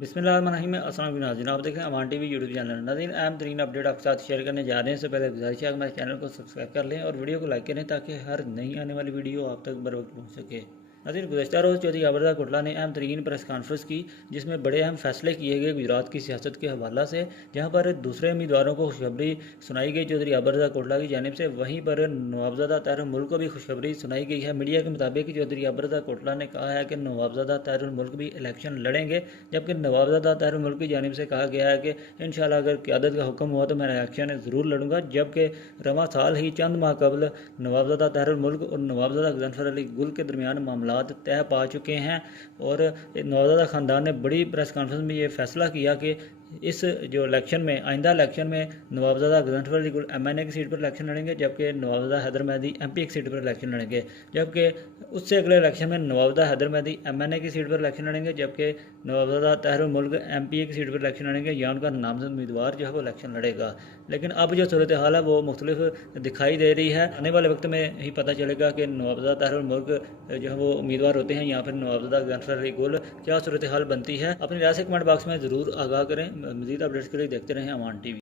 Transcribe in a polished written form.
बिस्मिल्लाहिर्रहमानिर्रहीम। अस्सलाम वालेकुम नाज़रीन, आप देखें अमान टीवी यूट्यूब चैनल। नाज़रीन, अहम तरीन अपडेट आपके साथ शेयर करने जा रहे हैं। इससे पहले गुजारिश है कि हमारे चैनल को सब्सक्राइब कर लें और वीडियो को लाइक करें ताकि हर नई आने वाली वीडियो आप तक बर वक्त पहुँच सके। नाज़रीन, गुज़श्ता रोज़ चौधरी आबरदा कोटला ने अहम तरीन प्रेस कॉन्फ्रेंस की, जिसमें बड़े अहम फैसले किए गए गुजरात की सियासत के हवाला से, जहाँ पर दूसरे उम्मीदवारों को खुशखबरी सुनाई गई चौधरी आबरदा कोटला की जानिब से। वहीं पर नवाबज़ादा ताहिरुल मुल्क को भी खुशखबरी सुनाई गई है। मीडिया के मुताबिक चौधरी आबरदा कोटला ने कहा है कि नवाबज़ादा ताहिरुल मुल्क भी इलेक्शन लड़ेंगे, जबकि नवाबज़ादा ताहिरुल मुल्क की जानिब से कहा गया है कि इंशाल्लाह अगर क़यादत का हुक्म हुआ तो मैं इलेक्शन ज़रूर लड़ूंगा। जबकि रवां साल ही चंद माह कबल नवाबज़ादा ताहिरुल मुल्क और नवाबज़ादा गज़नफ़र अली गुल के दरमियान मामला तय पा चुके हैं। और नवाबज़ादा ख़ानदान ने बड़ी प्रेस कॉन्फ्रेंस में ये फैसला किया कि इस जो इलेक्शन में आइंदा इलेक्शन में नवाबज़ादा गज़नफ़र अली गुल MNA की सीट पर इलेक्शन लड़ेंगे, जबकि नवाबज़ादा हैदर मेहदी MP की सीट पर इलेक्शन लड़ेंगे। जबकि उससे अगले इलेक्शन में नवाबज़ादा हैदर मेहदी MNA की सीट पर इलेक्शन लड़ेंगे, जबकि नवाबज़ादा ताहिरुल मुल्क MPA की सीट पर इलेक्शन लड़ेंगे, या उनका नामजद उम्मीदवार जो है वो इलेक्शन लड़ेगा। लेकिन अब जो सूरत हाल है वो मुख्तलिफ दिखाई दे रही है। आने वाले वक्त में ही पता चलेगा कि नवाबज़ादा ताहिरुल मुल्क जो है वो उम्मीदवार होते हैं या फिर नवाबज़ादा गज़नफ़र अली गुल, क्या सूरत हाल बनती है। अपनी राय से कमेंट बॉक्स में ज़रूर आगाह करें। मज़ीद अपडेट्स के लिए देखते रहें अमान टीवी।